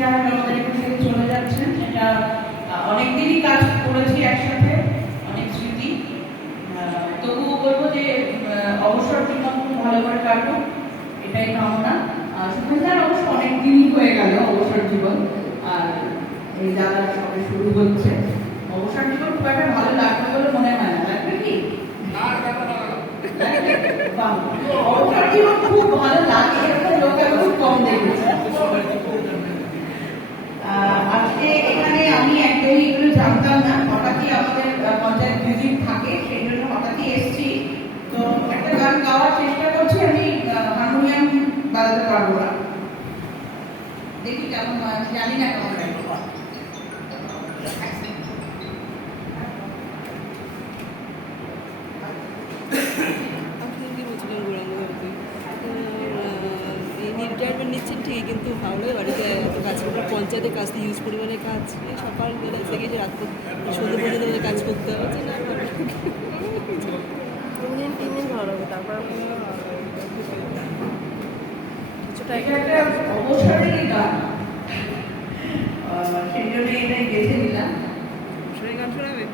চলে যাচ্ছেন এটা অনেকদিনই কাজ করেছি একসাথে, অনেক স্মৃতি। তবুও বলব যে অবসর জীবন খুব ভালো করে কাটুক, এটাই কামনা। সুখেন্দার অবশ্য অনেক দিনই হয়ে গেল অবসর জীবন, আর এই যারা সবে শুরু হচ্ছে। অবসর জীবন খুব একটা ভালো লাগবে বলে মনে হয় বাজাতে পারব না দেখি কেমন জানি না কেমন নিচ্ছেন ঠিকই কিন্তু বাড়িতে কাজ পঞ্চায়েতের কাজ ইউজ পরিমাণে কাজ এই সকালবেলা থেকে যে রাত এটা একটা সেই জন্য এটাই গেছে নিলাম। গান শোনাবেন